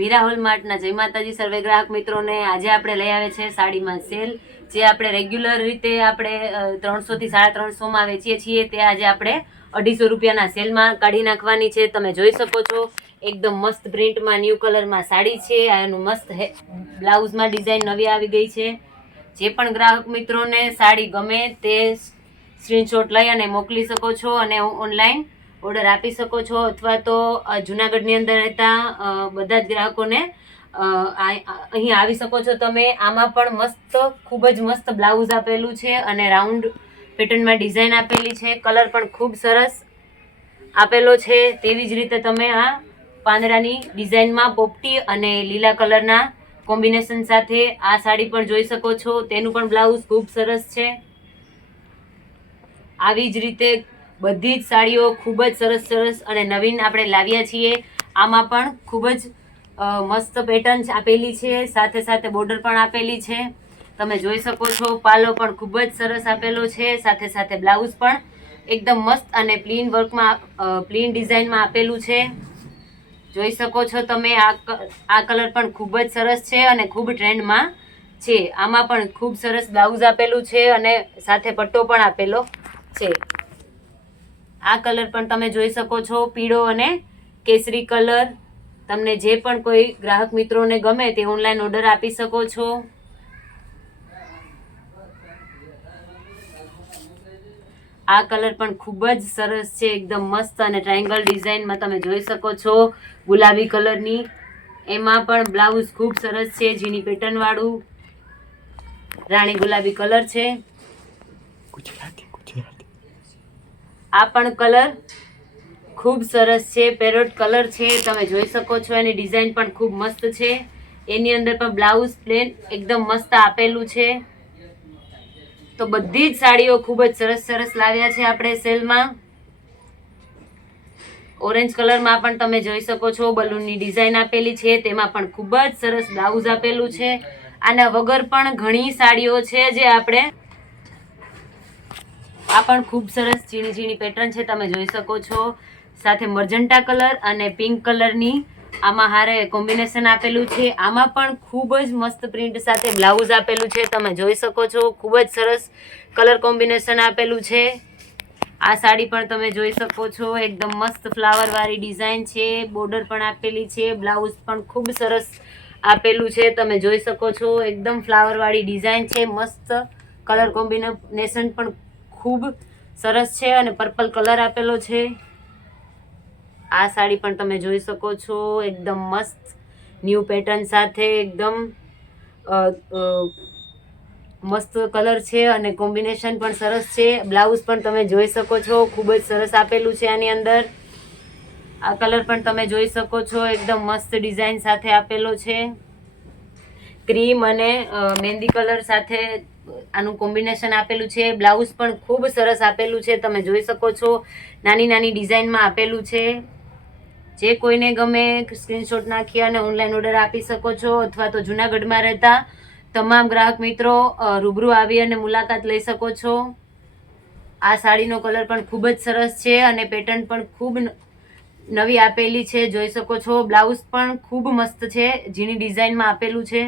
Meera hall માર્ટના જય માતાજી સર્વે ગ્રાહક મિત્રોને આજે આપણે લઈ આવે છે સાડીમાં સેલ, જે આપણે રેગ્યુલર રીતે આપણે 300 થી 350 માં વેચીએ છીએ તે આજે આપણે 250 રૂપિયાના સેલમાં કાઢી નાખવાની છે। તમે જોઈ શકો છો એકદમ મસ્ત પ્રિન્ટમાં ન્યૂ કલરમાં સાડી છે। આનું મસ્ત બ્લાઉઝમાં ડિઝાઇન નવી આવી ગઈ છે। જે પણ ગ્રાહક મિત્રોને સાડી ગમે તે સ્ક્રીનશોટ લઈ અને મોકલી શકો છો અને ઓનલાઈન ઓર્ડર આપી શકો છો, અથવા તો જુનાગઢની અંદર રહેતા બધા જ ગ્રાહકોને અહીં આવી શકો છો તમે। આમાં પણ મસ્ત ખૂબ જ મસ્ત બ્લાઉઝ આપેલું છે અને રાઉન્ડ પેટર્નમાં ડિઝાઇન આપેલી છે। કલર પણ ખૂબ સરસ આપેલો છે। તેવી જ રીતે તમે આ પાંદડાની ડિઝાઇનમાં પોપટી અને લીલા કલરના કોમ્બિનેશન સાથે આ સાડી પણ જોઈ શકો છો। તેનું પણ બ્લાઉઝ ખૂબ સરસ છે। આવી જ રીતે બધી જ સાડીઓ ખૂબ જ સરસ સરસ અને નવીન આપણે લાવ્યા છીએ। આમાં પણ ખૂબ જ મસ્ત પેટર્ન આપેલી છે, સાથે સાથે બોર્ડર પણ આપેલી છે। તમે જોઈ શકો છો પાલો પણ ખૂબ જ સરસ આપેલો છે, સાથે સાથે બ્લાઉઝ પણ એકદમ મસ્ત અને પ્લીન વર્કમાં પ્લીન ડિઝાઇનમાં આપેલું છે। જોઈ શકો છો તમે આ કલર પણ ખૂબ જ સરસ છે અને ખૂબ ટ્રેન્ડમાં છે। આમાં પણ ખૂબ સરસ બ્લાઉઝ આપેલું છે અને સાથે પટ્ટો પણ આપેલો છે। આ કલર પણ તમે જોઈ શકો છો, પીળો અને કેસરી કલર। તમને જે પણ કોઈ ગ્રાહક મિત્રોને ગમે તે ઓનલાઈન ઓર્ડર આપી શકો છો। આ કલર પણ ખૂબ જ સરસ છે, એકદમ મસ્ત અને ટ્રાયંગલ ડિઝાઇનમાં તમે જોઈ શકો છો ગુલાબી કલરની। એમાં પણ બ્લાઉઝ ખૂબ સરસ છે, ઝીણી પેટર્ન વાળું રાણી ગુલાબી કલર છે। આ પણ કલર ખૂબ સરસ છે, પેરોટ કલર છે। તમે જોઈ શકો છો એની ડિઝાઇન પણ ખૂબ મસ્ત છે। એની અંદર પણ બ્લાઉઝ પ્લેન એકદમ મસ્ત આપેલું છે। તો બધી જ સાડીઓ ખૂબ જ સરસ સરસ લાવ્યા છે આપણે સેલમાં। ઓરેન્જ કલરમાં પણ તમે જોઈ શકો છો બલૂનની ડિઝાઇન આપેલી છે, તેમાં પણ ખૂબ જ સરસ બ્લાઉઝ આપેલું છે। આના વગર પણ ઘણી સાડીઓ છે જે આપણે આ પણ ખૂબ સરસ ઝીણી ઝીણી પેટર્ન છે, તમે જોઈ શકો છો। સાથે મર્જન્ટા કલર અને પિંક કલરની આમાં હારે કોમ્બિનેશન આપેલું છે। આમાં પણ ખૂબ જ મસ્ત પ્રિન્ટ સાથે બ્લાઉઝ આપેલું છે, તમે જોઈ શકો છો। ખૂબ જ સરસ કલર કોમ્બિનેશન આપેલું છે। આ સાડી પણ તમે જોઈ શકો છો, એકદમ મસ્ત ફ્લાવર વાળી ડિઝાઇન છે, બોર્ડર પણ આપેલી છે, બ્લાઉઝ પણ ખૂબ સરસ આપેલું છે, તમે જોઈ શકો છો। એકદમ ફ્લાવર વાળી ડિઝાઇન છે, મસ્ત કલર કોમ્બિનેશન પણ ખૂબ સરસ છે અને પર્પલ કલર આપેલો છે। આ સાડી પણ તમે જોઈ શકો છો, એકદમ મસ્ત ન્યૂ પેટર્ન સાથે એકદમ મસ્ત કલર છે અને કોમ્બિનેશન પણ સરસ છે। બ્લાઉઝ પણ તમે જોઈ શકો છો, ખૂબ જ સરસ આપેલું છે આની અંદર। આ કલર પણ તમે જોઈ શકો છો, એકદમ મસ્ત ડિઝાઇન સાથે આપેલો છે। ક્રીમ અને મહેંદી કલર સાથે આનું કોમ્બિનેશન આપેલું છે। બ્લાઉઝ પણ ખૂબ સરસ આપેલું છે, તમે જોઈ શકો છો। નાની નાની ડિઝાઇનમાં આપેલું છે। જે કોઈને ગમે સ્ક્રીનશોટ નાખી અને ઓનલાઈન ઓર્ડર આપી શકો છો, અથવા તો જુનાગઢમાં રહેતા તમામ ગ્રાહક મિત્રો રૂબરૂ આવી અને મુલાકાત લઈ શકો છો। આ સાડીનો કલર પણ ખૂબ જ સરસ છે અને પેટર્ન પણ ખૂબ નવી આપેલી છે, જોઈ શકો છો। બ્લાઉઝ પણ ખૂબ મસ્ત છે, ઝીણી ડિઝાઇનમાં આપેલું છે।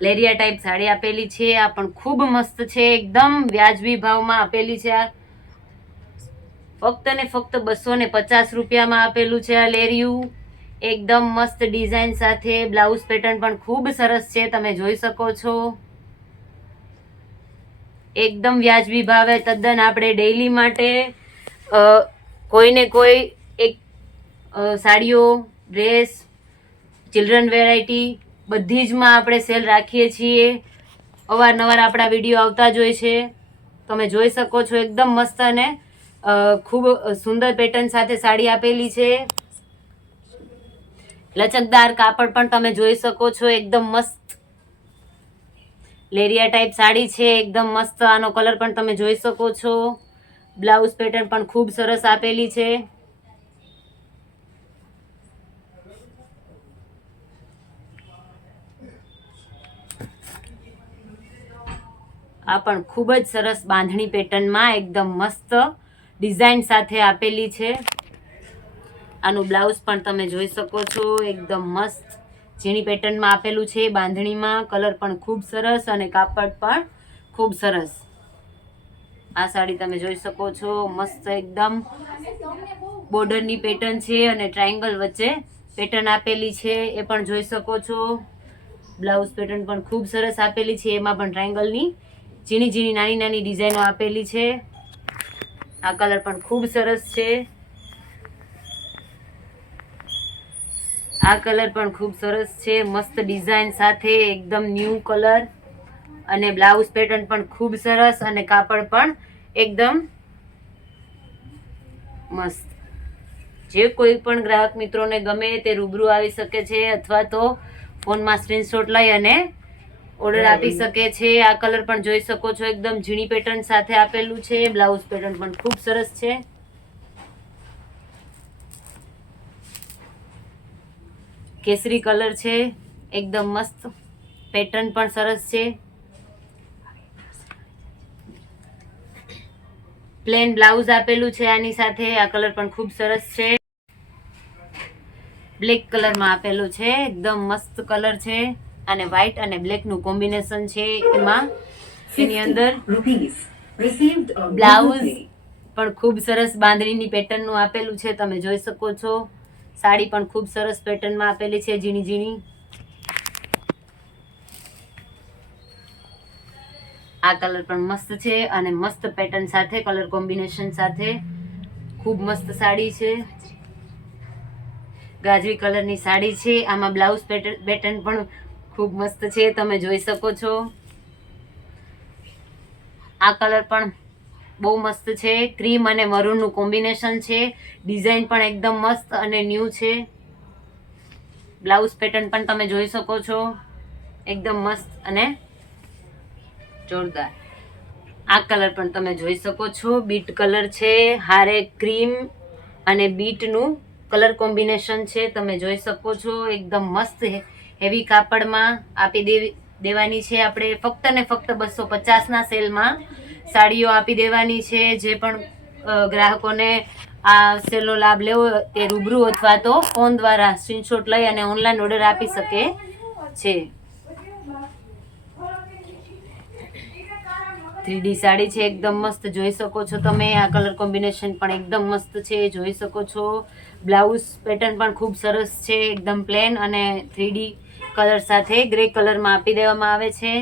લેરિયા ટાઈપ સાડી આપેલી છે, આ પણ ખૂબ મસ્ત છે, એકદમ વ્યાજબી ભાવમાં આપેલી છે। આ ફક્ત ને ફક્ત 250 રૂપિયામાં આપેલું છે આ લેરિયું, એકદમ મસ્ત ડિઝાઇન સાથે। બ્લાઉઝ પેટર્ન પણ ખૂબ સરસ છે, તમે જોઈ શકો છો। એકદમ વ્યાજબી ભાવે તદ્દન આપણે ડેઈલી માટે કોઈને કોઈ એક સાડીઓ, ડ્રેસ, ચિલ્ડ્રન વેરાયટી બધી જ માં આપણે સેલ રાખીએ છીએ। અવારનવાર આપણા વિડીયો આવતા જ હોય છે, તમે જોઈ શકો છો। એકદમ મસ્ત અને ખૂબ સુંદર પેટર્ન સાથે સાડી આપેલી છે। લચકદાર કાપડ પણ તમે જોઈ શકો છો, એકદમ મસ્ત લેરિયા ટાઈપ સાડી છે, એકદમ મસ્ત। આનો કલર પણ તમે જોઈ શકો છો। બ્લાઉઝ પેટર્ન પણ ખૂબ સરસ આપેલી છે। આ પણ ખૂબ જ સરસ બાંધણી પેટર્નમાં એકદમ મસ્ત ડિઝાઇન સાથે આપેલી છે। આનું બ્લાઉઝ પણ તમે જોઈ શકો છો, એકદમ મસ્ત ઝીણી પેટર્નમાં આપેલું છે, બાંધણીમાં. કલર પણ ખૂબ સરસ અને કાપડ પણ ખૂબ સરસ. આ સાડી તમે જોઈ શકો છો, મસ્ત એકદમ બોર્ડરની પેટર્ન છે અને ટ્રાયંગલ વચ્ચે પેટર્ન આપેલી છે, એ પણ જોઈ શકો છો. બ્લાઉઝ પેટર્ન પણ ખૂબ સરસ આપેલી છે, એમાં પણ ટ્રાયંગલની ઝીણી ઝીણી નાની નાની ડિઝાઇનો આપેલી છે. આ કલર પણ ખૂબ સરસ છે. આ કલર પણ ખૂબ સરસ છે, મસ્ત ડિઝાઇન સાથે એકદમ ન્યૂ કલર અને બ્લાઉઝ પેટર્ન પણ ખૂબ સરસ અને કાપડ પણ એકદમ મસ્ત. જે કોઈ પણ ગ્રાહક મિત્રોને ગમે તે રૂબરૂ આવી શકે છે અથવા તો ફોનમાં સ્ક્રીનશોટ લઈ અને ઓર્ડર આપી શકે છે. આ કલર પણ જોઈ શકો છો, એકદમ ઝીણી પેટર્ન સાથે આપેલું છે. બ્લાઉઝ પેટર્ન પણ ખૂબ સરસ છે. કેસરી કલર છે, એકદમ મસ્ત પેટર્ન પણ સરસ છે. પ્લેન બ્લાઉઝ આપેલું છે આની સાથે. આ કલર પણ ખૂબ સરસ છે. બ્લેક કલરમાં આપેલું છે, એકદમ મસ્ત કલર છે અને વ્હાઈટ અને બ્લેક નું કોમ્બિનેશન છે. એમાં એની અંદર બ્લાઉઝ પણ ખૂબ સરસ બાંધણીની પેટર્ન નું આપેલું છે, તમે જોઈ શકો છો. સાડી પણ ખૂબ સરસ પેટર્નમાં આપેલી છે, ઝીણી ઝીણી. આ કલર પણ મસ્ત છે અને મસ્ત પેટર્ન સાથે, કલર કોમ્બિનેશન સાથે ખૂબ મસ્ત સાડી છે. ગાજરી કલરની સાડી છે. આમાં બ્લાઉઝ પેટર્ન પણ ખૂબ મસ્ત છે, તમે જોઈ શકો છો. આ કલર પણ બહુ મસ્ત છે, ક્રીમ અને મરૂન નું કોમ્બિનેશન છે. ડિઝાઇન પણ એકદમ મસ્ત અને ન્યૂ છે. બ્લાઉઝ પેટર્ન પણ તમે જોઈ શકો છો, એકદમ મસ્ત અને જોરદાર. આ કલર પણ તમે જોઈ શકો છો, બીટ કલર છે. હારે ક્રીમ અને બીટ નું કલર કોમ્બિનેશન છે, તમે જોઈ શકો છો. એકદમ મસ્ત હેવી કાપડમાં આપી દેવાની છે. આપણે ફક્ત ને ફક્ત 250 ના સેલમાં સાડીઓ આપી દેવાની છે. જે પણ ગ્રાહકોને આ સેલનો લાભ લેવો તે રૂબરૂ અથવા તો ફોન દ્વારા સ્ક્રીનશોટ લઈ અને ઓનલાઈન ઓર્ડર આપી શકે છે. 3D સાડી છે, એકદમ મસ્ત જોઈ શકો છો તમે. આ કલર કોમ્બિનેશન પણ એકદમ મસ્ત છે, જોઈ શકો છો. બ્લાઉઝ પેટર્ન પણ ખૂબ સરસ છે, એકદમ પ્લેન અને 3D કલર સાથે ગ્રે કલરમાં આપી દેવામાં આવે છે.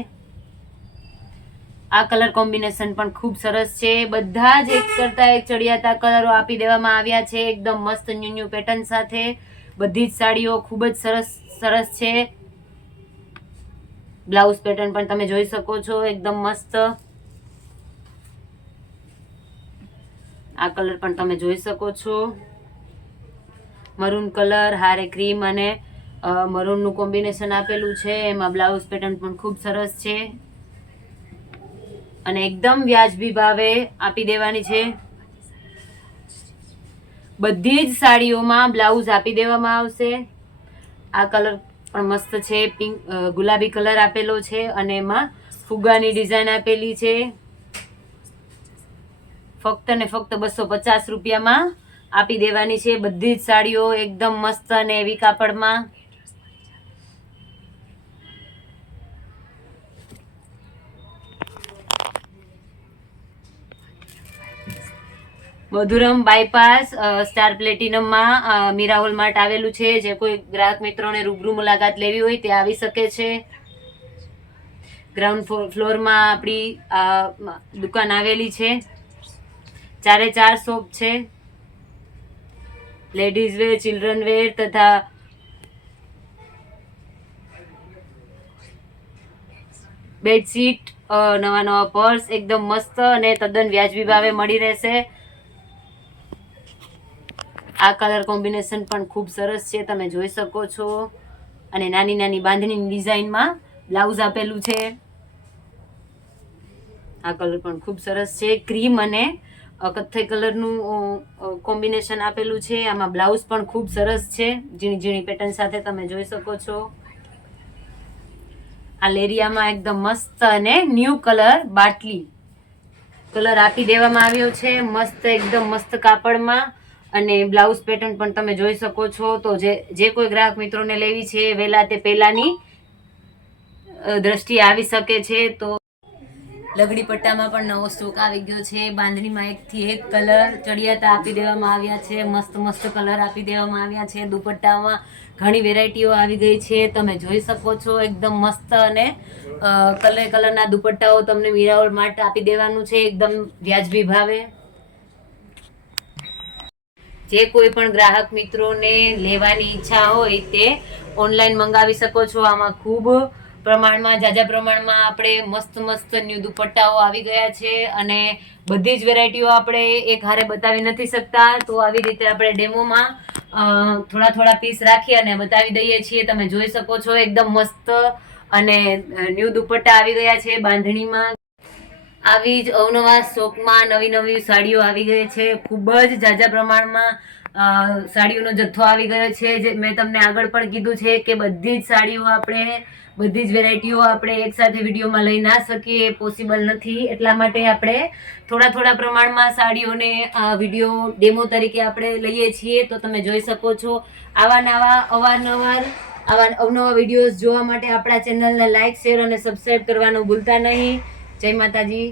આ કલર કોમ્બિનેશન પણ ખૂબ સરસ છે. બધા જ એક કરતા એક ચડિયાતા કલરો આપી દેવામાં આવ્યા છે, એકદમ મસ્ત ન્યુ ન્યુ પેટર્ન સાથે. બધી જ સાડીઓ ખૂબ જ સરસ સરસ છે. બ્લાઉઝ પેટર્ન પણ તમે જોઈ શકો છો, એકદમ મસ્ત. આ કલર પણ તમે જોઈ શકો છો, મરૂન કલર હારે ક્રીમ અને મરૂન નું કોમ્બિનેશન આપેલું છે. એમાં બ્લાઉઝ પેટર્ન પણ ખૂબ સરસ છે અને એકદમ વ્યાજબી ભાવે આપી દેવાની છે. બધી જ સાડીઓમાં બ્લાઉઝ આપી દેવામાં આવશે. આ કલર પણ મસ્ત છે, પિંક ગુલાબી કલર આપેલો છે અને એમાં ફુગ્ગાની ડિઝાઇન આપેલી છે. ફક્ત ને ફક્ત 250 રૂપિયામાં આપી દેવાની છે. બધી જ સાડીઓ એકદમ મસ્ત અને એવી કાપડમાં. મધુરમ બાયપાસ સ્ટાર પ્લેટિનમમાં મીરા હોલ માર્ટ આવેલું છે. જે કોઈ ગ્રાહક મિત્રોને રૂબરૂ મુલાકાત લેવી હોય તે આવી શકે છે. ગ્રાઉન્ડ ફ્લોરમાં આપણી દુકાન આવેલી છે. 4 શોપ છે. લેડીઝ વેર, ચિલ્ડ્રન વેર તથા બેડશીટ, નવા નવા પર્સ એકદમ મસ્ત અને તદ્દન વ્યાજબી ભાવે મળી રહેશે. આ કલર કોમ્બિનેશન પણ ખૂબ સરસ છે, તમે જોઈ શકો છો. અને નાની નાની બાંધણીની ડિઝાઇનમાં બ્લાઉઝ આપેલું છે. આ કલર પણ ખૂબ સરસ છે, ક્રીમ અને કથ્થઈ કલરનું કોમ્બિનેશન આપેલું છે. આમાં બ્લાઉઝ પણ ખૂબ સરસ છે, ઝીણી ઝીણી પેટર્ન સાથે, તમે જોઈ શકો છો. આ લેરિયામાં એકદમ મસ્ત અને ન્યૂ કલર બાટલી કલર આપી દેવામાં આવ્યો છે, મસ્ત એકદમ મસ્ત કાપડમાં અને બ્લાઉઝ પેટર્ન પણ તમે જોઈ શકો છો. તો જે કોઈ ગ્રાહક મિત્રોને લેવી છે વહેલા તે પહેલાની દ્રષ્ટિએ આવી શકે છે. તો લગડી પટ્ટામાં પણ નવો સ્ટોક આવી ગયો છે. બાંધણીમાં 1 થી 1 કલર ચડિયાતા આપી દેવામાં આવ્યા છે. મસ્ત મસ્ત કલર આપી દેવામાં આવ્યા છે. દુપટ્ટામાં ઘણી વેરાયટીઓ આવી ગઈ છે, તમે જોઈ શકો છો. એકદમ મસ્ત અને કલરના દુપટ્ટાઓ તમને મિરાવલ માટે આપી દેવાનું છે એકદમ વ્યાજબી ભાવે. જે કોઈ પણ ગ્રાહક મિત્રોને લેવાની ઈચ્છા હોય તે ઓનલાઈન મંગાવી શકો છો. આમાં ખૂબ પ્રમાણમાં જાજા પ્રમાણમાં આપણે મસ્ત ન્યૂ દુપટ્ટાઓ આવી ગયા છે અને બધી જ વેરાયટીઓ આપણે એક હારે બતાવી નથી શકતા. તો આવી રીતે આપણે ડેમોમાં થોડા પીસ રાખી અને બતાવી દઈએ છીએ. તમે જોઈ શકો છો એકદમ મસ્ત અને ન્યૂ દુપટ્ટા આવી ગયા છે બાંધણીમાં. આવી જ અવનવા સ્ટોકમાં નવી સાડીઓ આવી ગઈ છે. ખૂબ જ જાજા પ્રમાણમાં સાડીઓનો જથ્થો આવી ગયો છે. જે મેં તમને આગળ પણ કીધું છે કે બધી જ સાડીઓ બધી જ વેરાયટીઓ આપણે એકસાથે વિડીયોમાં લઈ ના શકીએ, પોસિબલ નથી. એટલા માટે આપણે થોડા પ્રમાણમાં સાડીઓને વિડીયો ડેમો તરીકે આપણે લઈએ છીએ. તો તમે જોઈ શકો છો. અવનવા વિડીયોઝ જોવા માટે આપણા ચેનલને લાઈક, શેર અને સબસ્ક્રાઈબ કરવાનું ભૂલતા નહીં. જય માતાજી.